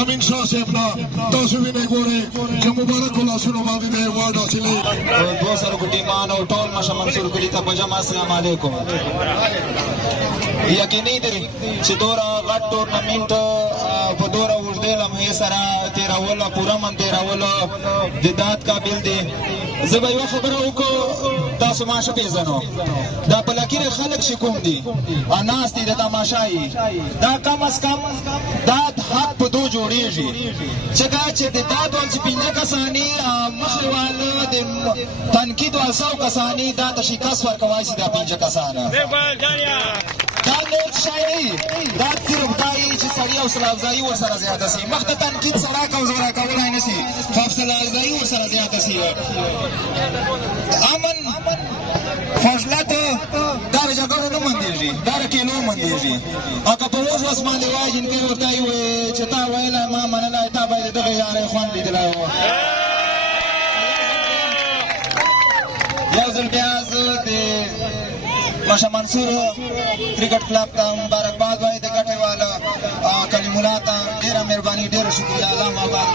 امین شاه صاحبنا تاسو وینئ ګورئ چې مبارکو لاسونو باندې د ایوارډ حاصلې دوه سره ګټیمان او ټول مشه منصور کلي ته په جمع السلام علیکم. یقیني دی چې دوره غټ ټورنمنټ په دوره اوږدې لمحې سره تېرول پوره من تېرول د داد قابل دی. زه به یوه خبره وکړو، تاسو ماشه پېژنو، دا پلکیرې خلک چې کوم دي ناست دي د تماشا یې، دا کم از کم دا حق په دو جوړېږي چې دا چې د داد ول چې پنځه کسانې مخې واله د تنقید ول 100 کسانې دا ته شکست ورکوای شي دا پنځه کسانه. دا نور شی دا صرف دا یي چې سړي حوصله افزایي ورسره زیاته سي، مخته تنقید سړک او زوره کولی نه سي، خو حوصله افزایي ورسره زیاته سي. امن فضلت دا د جګړو نه مندېږي، دا د کینو مندېږي. او که په اوس وس باندې وایي جنکۍ ورته ووایي چې تا ویلی ما منلی، تا باید د دغه یارۍ خوند لیدلی و. یو ځل بیا زه د مشه منصور کرکټ کلب ته مبارکباد وایي د ګټې والا کلیم الله ته ډېره مهرباني، ډېره شکریه. الله مو آباد.